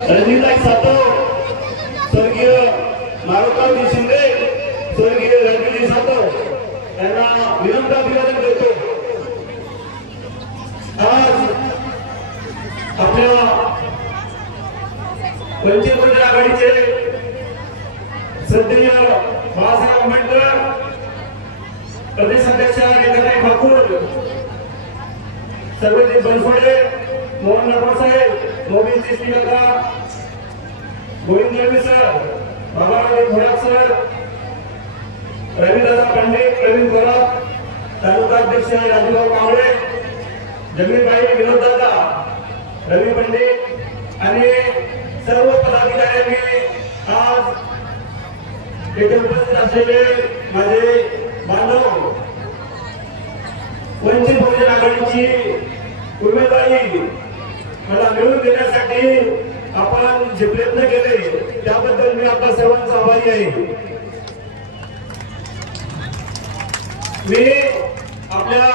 रणजिताई सातव, स्वर्गीय मारुतरावजी शिंदे, स्वर्गीय रणजितजी सातव यांना विनम्र अभिवादन करतो। आज आपल्या वंचित बहुजन आघाडीचे श्रद्धेय बाळासाहेब आंबेडकर, प्रदेश अध्यक्ष रेखाताई ठाकूर, सर्वजित बनसोडे, मोहन नटवरसाहेब, मोबिन चिस्ती काका, गोविंद रवी सर, बाबाराव घोडाक सर, रविदादा पंडित, प्रवीण थोरात, तालुका अध्यक्ष राजूभाऊ कांबळे, जमीनबाई विनोददादा, रवी पंडित आणि सर्व पदाधिकाऱ्यांनी आज येथे उपस्थित असलेले माझे बांधव, वंचित बहुजन आघाडीची उमेदवारी मला मिळवून देण्यासाठी आपण जे प्रयत्न केले त्याबद्दल मी आपल्या सर्वांचा आभारी आहे। मी आपल्या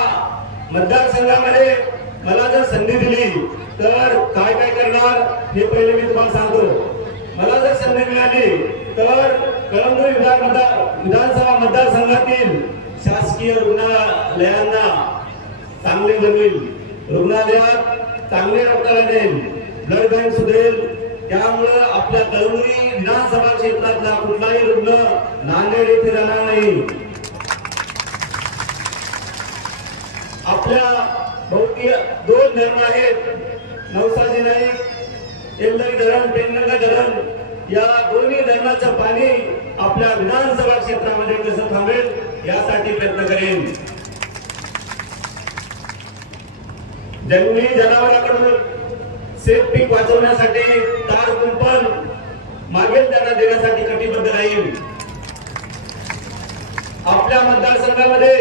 मतदारसंघामध्ये मला जर संधी दिली तर काय काय करणार हे पहिले मी तुम्हाला सांगतो। मला जर संधी मिळाली तर कळमनुरी विधानसभा मतदारसंघातील शासकीय रुग्णालयांना चांगले बनवेल, रुग्णालयात चांगले रक्ताला देईल, ब्लड बँक सुधरेल। त्यामुळे आपल्या कळमनुरी विधानसभा क्षेत्रातला कुठलाही रुग्ण नांदेड येथे राहणार नाही। आपल्या भोवती दोन धरण आहेत, नवसाजी नाईक, एलदरी धरण, पेनगंगा धरण, या दोन्ही धरणाचं पाणी आपल्या विधानसभा क्षेत्रामध्ये कसं थांबेल यासाठी प्रयत्न करेन। जंगली जनावरांकडून शेत पीक वाचवण्यासाठी तार कुंपण मागेल त्यांना देण्यासाठी कटिबद्ध राहील। आपल्या मतदारसंघामध्ये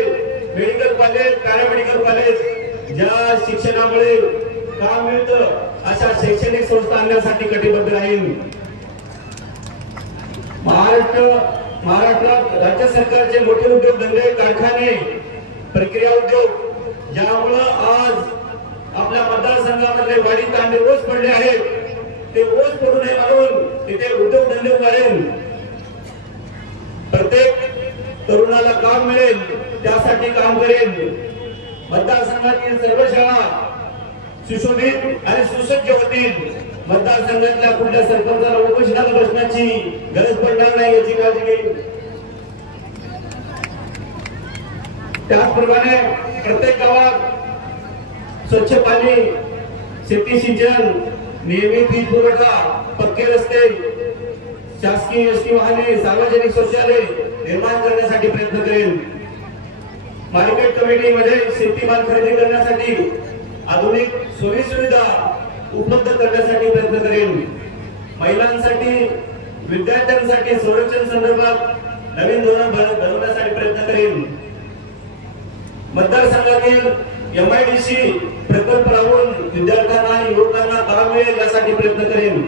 मेडिकल कॉलेज, पॅरामेडिकल कॉलेज ज्या शिक्षणामुळे काम मिळतं अशा शैक्षणिक संस्था आणण्यासाठी कटिबद्ध राहील। महाराष्ट्रात राज्य सरकारचे मोठे उद्योगधंदे, कारखाने, प्रक्रिया उद्योग ज्यामुळं आज आपल्या मतदारसंघामधले वाडी तांडे ओस पडले आहेत, ते ओस पडू नये म्हणून तिथे उद्योगधंदे उभारेल। प्रत्येक तरुणाला काम मिळेल त्यासाठी काम करेल। मतदारसंघातील सर्व शाळा सुशोभित आणि सुसज्ज होतील। मतदारसंघातल्या कुठल्या सरपंचाला उपोषणाला बसण्याची गरज पडणार नाही याची काळजी घेईल। त्याचप्रमाणे प्रत्येक गावात स्वच्छ पाणी, शेती सिंचन, नियमित वीज पुरवठा, पक्के रस्ते, शासकीय एसटी वाहने, सार्वजनिक शौचालय निर्माण करण्यासाठी प्रयत्न करेल। मार्केट कमिटीमध्ये शेतीमाल खरेदी करण्यासाठी आधुनिक सोयी सुविधा उपलब्ध करण्यासाठी प्रयत्न करेल। महिलांसाठी, विद्यार्थ्यांसाठी संरक्षण संदर्भात नवीन धोरण बनवण्यासाठी प्रयत्न करेल। मतदारसंघातील MIDC प्रकल्प राबवून विद्यार्थ्यांना आणि युवकांना काम मिळेल यासाठी प्रयत्न करेल।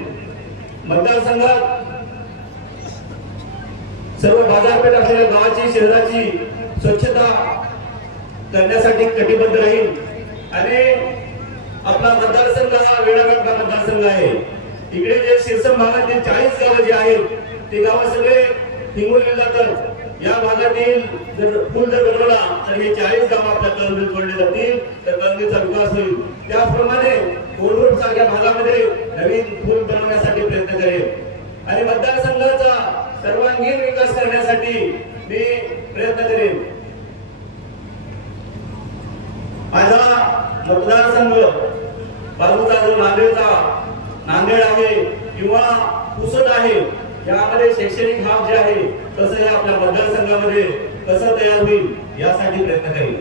मतदारसंघात सर्व बाजारपेठ असलेल्या गावाची, शहराची स्वच्छता करण्यासाठी कटिबद्ध राहील। आणि आपला मतदारसंघ हा वेळापत्रक मतदारसंघ आहे। इकडे जे शिरसम भागातील 40 गावं जे आहेत ते गावं सगळे हिंगोलीला जातात। या भागातील जर पूल जर बनवला तर हे 40 गाव आपल्या कळमनुरीत जोडले जातील, तर कळमनुरीचा विकास होईल। त्याचप्रमाणे कोलवड सारख्या भागामध्ये नवीन पूल बनवण्यासाठी प्रयत्न करेल आणि मतदारसंघाचा सर्वांगीण विकास करण्यासाठी मी प्रयत्न करेन। माझा मतदारसंघ बाजूचा जो नांदेड आहे किंवा पुसद आहे, यामध्ये शैक्षणिक हब जे आहे तसं हे आपल्या मतदारसंघामध्ये कसं तयार होईल यासाठी प्रयत्न करेल।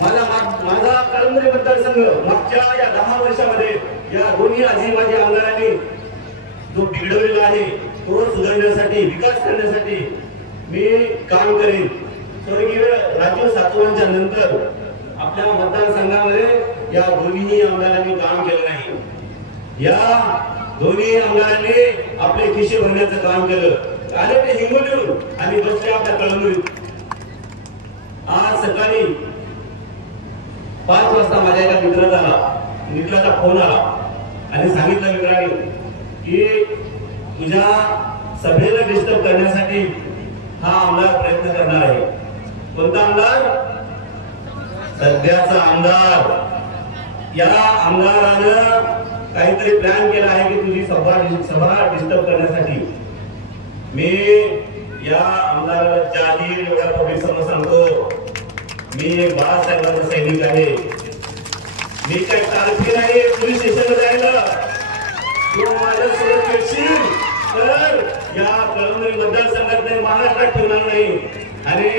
माझा कळमनुरी मतदारसंघ मागच्या या 10 वर्षामध्ये या दोन्ही आजीबाजी आमदारांनी जो बिघडवलेला आहे तो सुधारण्यासाठी, विकास करण्यासाठी मी काम करेन। स्वर्गीय राजू सातवांच्या नंतर आपल्या मतदारसंघामध्ये या दोन्ही आमदारांनी काम केलं नाही। या दोन्ही आमदारांनी आपले खिशे भरण्याचं काम केलं। आले ते हिंगोलीहून आणि बसले आपल्या कळमनुरीत। आज सकाळी 5 वाजता माझ्या एका मित्राला मित्राचा फोन आला आणि सांगितलं मित्रांनी की तुझ्या सभेला डिस्टर्ब करण्यासाठी हा आमदार प्रयत्न करणार आहे. कोणता आमदार? सध्याचा आमदार. या आमदारानं काहीतरी प्लॅन केला आहे की तुझी सभा डिस्टर्ब करण्यासाठी. मी या आमदाराला जाहीर एवढ्या पब्लिक समोर सांगतो, मी एक बाळासाहेबांचा सैनिक आहे. मी काय तारखी नाही पोलीस स्टेशनला जायला. तू माझ्यासोबत करशील तर या कळमनुरी मतदारसंघात नाही, महाराष्ट्रात ठेवणार नाही. आणि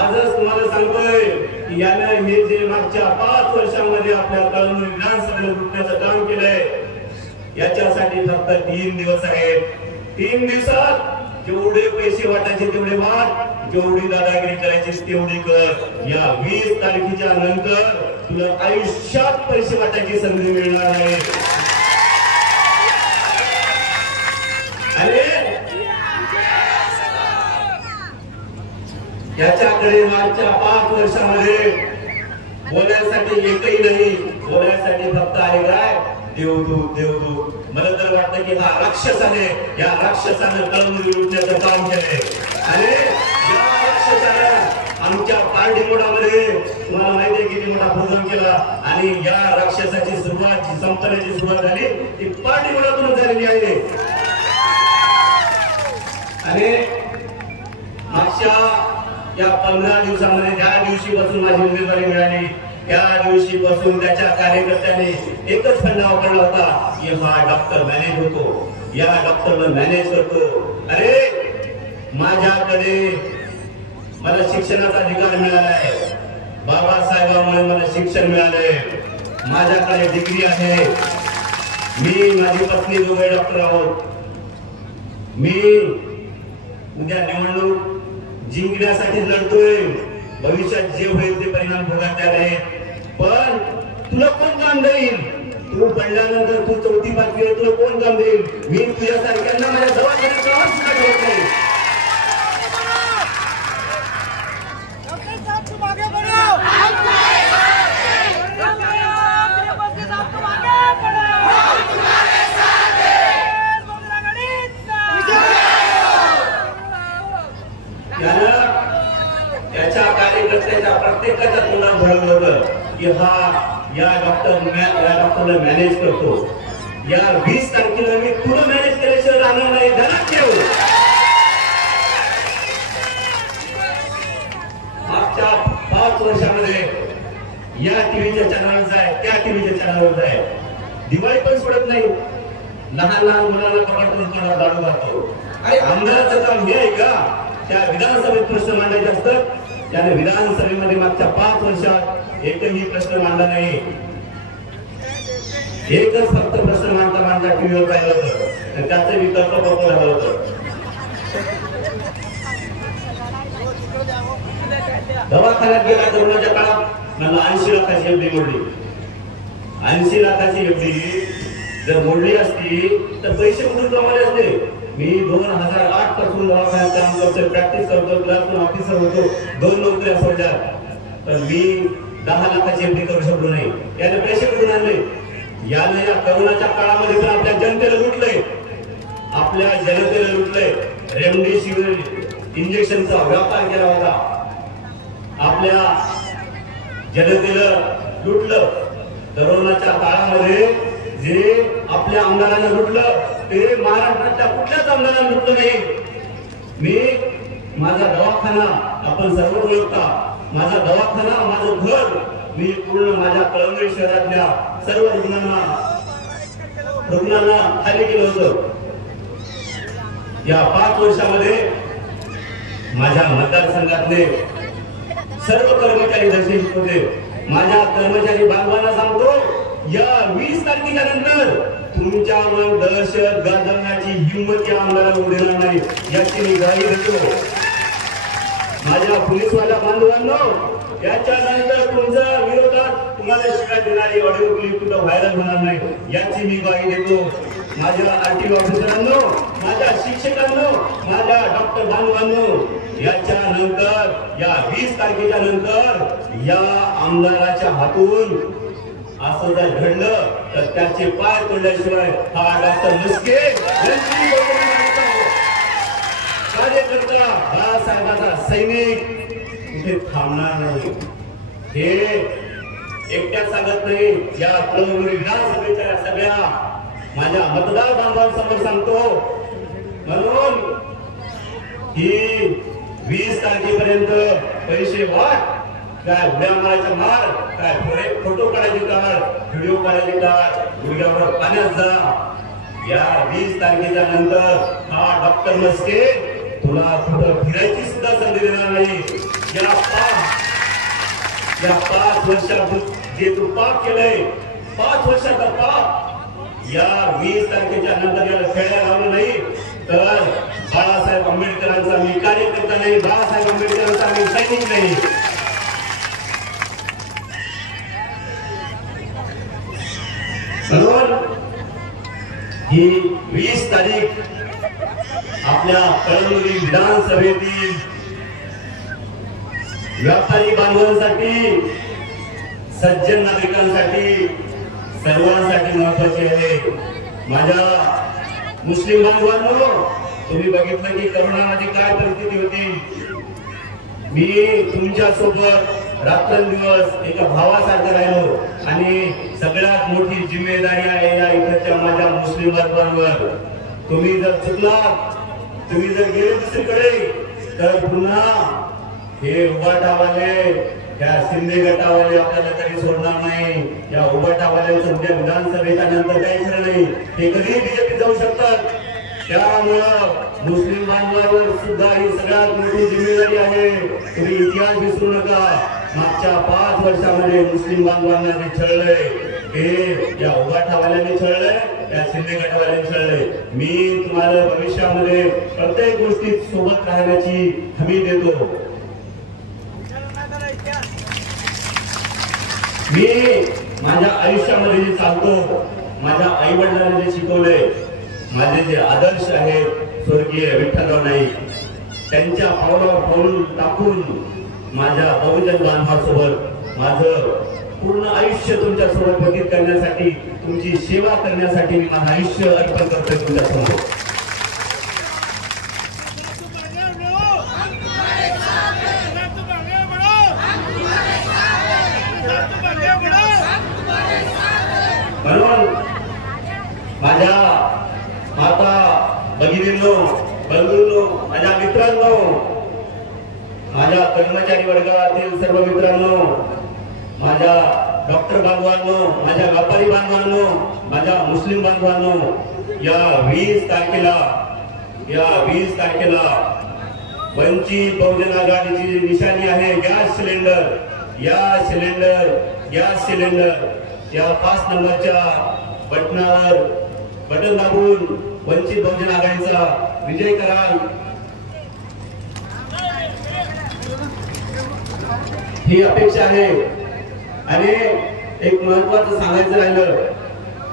आजच तुम्हाला सांगतोय की यानं हे जे मागच्या 5 वर्षांमध्ये आपल्या कळमनुरी विधानसभेला लुटण्याचं काम केलंय, याच्यासाठी फक्त 3 दिवस आहेत. 3 दिवसात जेवढे पैसे वाटायचे तेवढे वाट, जेवढी दादागिरी करायची तेवढी कर. या 20 तारखेच्या नंतर तुला आयुष्यात पैसे वाटायची संधी मिळणार नाही. अरे याच्याकडे मागच्या 5 वर्षामध्ये बोलण्यासाठी एकही नाही, बोलण्यासाठी फक्त आहे काय देवदूत देवदूत. मला तर वाटतं की हा राक्षसाने, या राक्षसाने कळमनुरी लुटण्याचं काम केलंय. आणि या राक्षसाने आमच्या पार्टीकोडामध्ये तुम्हाला माहिती आहे किती मोठा प्रोग्राम केला. आणि या राक्षसाची सुरुवात, संपण्याची सुरुवात झाली ती पार्टीकोडातूनच झालेली आहे. आणि मागच्या या 15 दिवसामध्ये ज्या दिवशीपासून माझी उमेदवारी मिळाली त्या दिवशीपासून त्याच्या कार्यकर्त्यांनी एकच फंडा वापरला होता की हा डॉक्टर मॅनेज होतो, या डॉक्टरला मॅनेज करतो. अरे माझ्याकडे मला शिक्षणाचा अधिकार मिळाला आहे. बाबासाहेबांमुळे मला शिक्षण मिळाले. माझ्याकडे डिग्री आहे. मी माझी पत्नी दोघे डॉक्टर आहोत. मी उद्या निवडणूक जिंकण्यासाठी लढतोय. भविष्यात जे होईल ते परिणाम भोगायचे आहेत. पण तुला कोण काम देईल? तू पडल्यानंतर तू 4थी 5वी आहे, तुला कोण काम देईल? मी तुझ्यासारख्यांना माझ्या दवाखान्यात प्रवास सुद्धा करत नाही. त्याच्या कार्यकर्त्याच्या प्रत्येकाच्या तोंडात भरवलं होतं की हा या डॉक्टरला मॅनेज करतो. या 20 तारखेला मी तुला मॅनेज केल्याशिवाय राहणार नाही. ध्यानात ठेव. मागच्या 5 वर्षामध्ये या टीव्हीच्या चॅनलवर जाय, त्या टीव्हीच्या चॅनलवर जाय, दिवाळी पण सोडत नाही. लहान लहान मुलांना कपाटातून दारू घालतो. अरे आमदाराचं काम हे आहे का? त्या विधानसभेत प्रश्न मांडायचे असतात. त्याने विधानसभेमध्ये मागच्या 5 वर्षात एकही प्रश्न मांडला नाही. एकच फक्त प्रश्न मांडता टीव्हीवर पाहिलं होतं. त्याचं विकल्प पक्क झालं होतं. दवाखान्यात गेला कोरोनाच्या काळात मला 80 लाखाची एफडी मोडली. 80 लाखाची एफडी जर मोडली असती तर पैसे कुठून कमावले असते? मी 2008 पासून दवाखान्यात काम करतोय, प्रॅक्टिस करतो, क्लासरूम ऑफिसर होतो, 2 नोकऱ्या सोडल्या. पण मी 10 लाखाची एफडी करू शकलो नाही. याने पैसे कुठून आणले? याने या करोनाच्या काळामध्ये पण आपल्या जनतेला लुटलंय. आपल्या जनतेला लुटलंय. रेमडेसिवीर इंजेक्शनचा व्यापार केला होता. आपल्या जनतेला लुटलं. करोनाच्या काळामध्ये जे आपल्या आमदारांना लुटलं ते महाराष्ट्राच्या कुठल्याच आमदारांना लुटलं नाही. मी माझा दवाखाना, आपण सर्व ओळखता, माझा दवाखाना, माझं घर मी पूर्ण माझ्या कळमनुरी शहरातल्या सर्व रुग्णांना खाली केलं होतं. या 5 वर्षामध्ये माझ्या मतदारसंघातले सर्व कर्मचारी दर्शक होते. माझ्या कर्मचारी बांधवांना सांगतो, या 20 तारखेच्या नंतर तुमच्यावर दहशत गाजवण्याची हिंमत या आमदाराला देणार नाही, याची मी ग्वाही देतो. माझ्या पोलीसवाल्या बांधवांनो, याच्यानंतर तुमच्या विरोधात तुम्हाला शिकायत देणारी ऑडिओ क्लिप सुद्धा व्हायरल होणार नाही, याची मी ग्वाही देतो. माझ्या आरटीओ ऑफिसरांनो, माझ्या शिक्षकांनो, माझ्या डॉक्टर बांधवांनो, याच्यानंतर या 20 तारखेच्या नंतर या आमदाराच्या हातून असं जर घडलं तर त्याचे पाय तोडल्याशिवाय हा डॉक्टर मुस्के कार्यकर्ता बाळासाहेबांचा सैनिक कुठे थांबणार नाही. हे एकट्या सांगत नाही, या कळमनुरी विधानसभेच्या सगळ्या माझ्या मतदार बांधवांसमोर सांगतो. म्हणून ही 20 तारखेपर्यंत पैसे वाट, काय उड्या मारायचा मार, काय फोटो काढायचे काढ, व्हिडिओ काढायचे काढ, गुडघ्यावर पाण्यात जा. या 20 तारखेच्या नंतर हा डॉक्टर मस्के तुला कुठं फिरायची सुद्धा संधी देणार नाही. या 5 वर्षात जे तू पाप केलंय, 5 वर्षाचा पाप, या 20 तारखेच्या नंतर याला खेळायला लावलं नाही तर बाळासाहेब आंबेडकरांचा मी कार्यकर्ता नाही, बाळासाहेब आंबेडकरांचा मी सैनिक नाही. म्हणून ही 20 तारीख आपल्या कळमनुरी विधानसभेतील व्यापारी बांधवांसाठी, सज्जन नागरिकांसाठी, सर्वांसाठी महत्वाची आहे. माझ्या मुस्लिम बांधवांनो, तुम्ही बघितलं की करोनामध्ये काय परिस्थिती होती. मी तुमच्या सोबत रात्रंदिवस एका भावासारखं राहिलो आणि सगळ्यात मोठी जिम्मेदारी आहे या इकडच्या माझ्या मुस्लिम बांधवांवर. तुम्ही जर चुकलात, तुम्ही जर गेले दुसरीकडे तर पुन्हा हे उबाटावाले, त्या शिंदे गटावाले आपल्याला कधी सोडणार नाही. या उबाटावाल्यांचं उद्या विधानसभेच्या नंतर काही खरं नाही, ते कधी बीजेपी जाऊ शकतात. त्यामुळं मुस्लिम बांधवांवर सुद्धा ही सगळ्यात मोठी जिम्मेदारी आहे. तुम्ही इतिहास विसरू नका. मागच्या 5 वर्षामध्ये मुस्लिम बांधवांना जे छळलंय ते या उबाटावाल्यांनी छळलंय, त्या शिंदे गटावाल्यांनी छळलंय. मी तुम्हाला भविष्यामध्ये प्रत्येक गोष्टीत सोबत राहण्याची हमी देतो. मी माझ्या आयुष्यामध्ये जे चालतो, माझ्या आई वडिलांनी जे शिकवले, माझे जे आदर्श आहेत स्वर्गीय विठ्ठलराव नाईक, त्यांच्या पावलावर पाऊल टाकून माझ्या बहुजन बांधवांसोबत माझं पूर्ण आयुष्य तुमच्या सोबत व्यतीत करण्यासाठी, तुमची सेवा करण्यासाठी मी माझं आयुष्य अर्पण करतोय तुमच्या समोर. म्हणून माझ्या माता भगिनींनो, बंधूंनो, माझ्या मित्रांनो, माझ्या कर्मचारी वर्गातील सर्व मित्रांनो, माझ्या डॉक्टर बांधवांनो, माझ्या व्यापारी बांधवांनो, माझ्या मुस्लिम बांधवांनो, या 20 तारखेला वंचित बहुजन आघाडीची निशाणी आहे गॅस सिलेंडर. गॅस सिलेंडर या 5 नंबरच्या बटनावर बटन दाबून वंचित बहुजन आघाडीचा विजय कराल, ही अपेक्षा आहे. आणि एक महत्वाचं सांगायचं राहिलं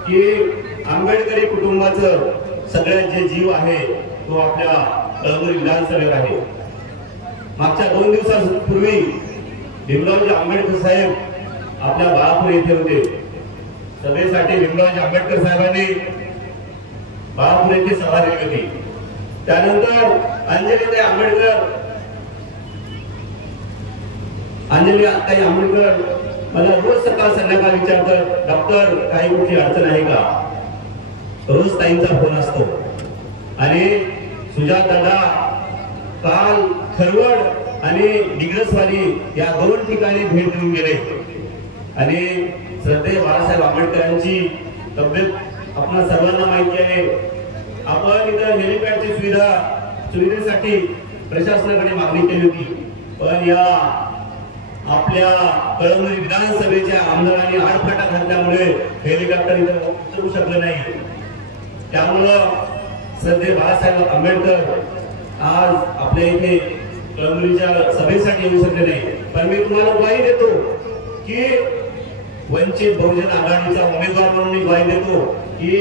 की आंबेडकरी कुटुंबाचं सगळ्यात जे जीव आहे तो आपल्या कळमनुरी विधानसभेवर आहे. मागच्या 2 दिवसांपूर्वी भीमरावजी आंबेडकर साहेब आपल्या बाळापूर येथे होते. सभेसाठी भीमरावजी आंबेडकर साहेबांनी बाळापूर येथे सभा दिली होती. त्यानंतर अंजलीताई आंबेडकर मला रोज सकाळ संध्याकाळ विचारतात, डॉक्टर काही कुठली अडचण आहे का? रोज ताईंचा फोन असतो. आणि सुजात दादा काल खरवड आणि डिग्रसवाडी या 2 ठिकाणी भेट देऊन गेले. आणि श्रद्धेय बाळासाहेब आंबेडकरांची तब्येत आपल्या सर्वांना माहिती आहे. आपण इथं हेलिपॅडची सुविधेसाठी प्रशासनाकडे मागणी केली होती, पण या आपल्या कळमनुरी विधानसभेच्या आमदारांनी आडफाटा घातल्यामुळे हेलिकॉप्टर इथं उतरू शकलं नाही. त्यामुळं श्रद्धेय बाळासाहेब आंबेडकर आज आपल्या इथे कळमनुरीच्या सभेसाठी येऊ शकले नाही. पण मी तुम्हाला ग्वाही देतो की वंचित बहुजन आघाडीचा उमेदवार म्हणून मी ग्वाही देतो की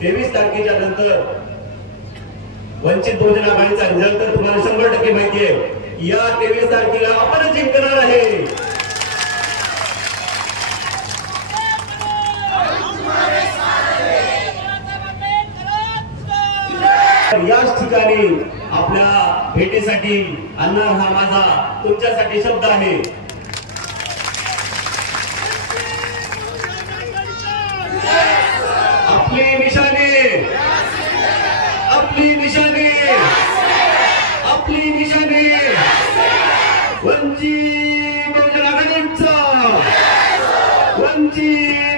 23 तारखेच्या नंतर वंचित बहुजन आघाडीचा रिझल्ट तर तुम्हाला 100% माहिती आहे. या 23 तारखेला आपण जिंकणार आहे. याच ठिकाणी आपल्या भेटीसाठी अण्णा हा माझा तुमच्यासाठी शब्द आहे. आपली निशाणी, आपली निशाणी, आपली निशाणी वंचित बहुजन आघाडीचा, वंचित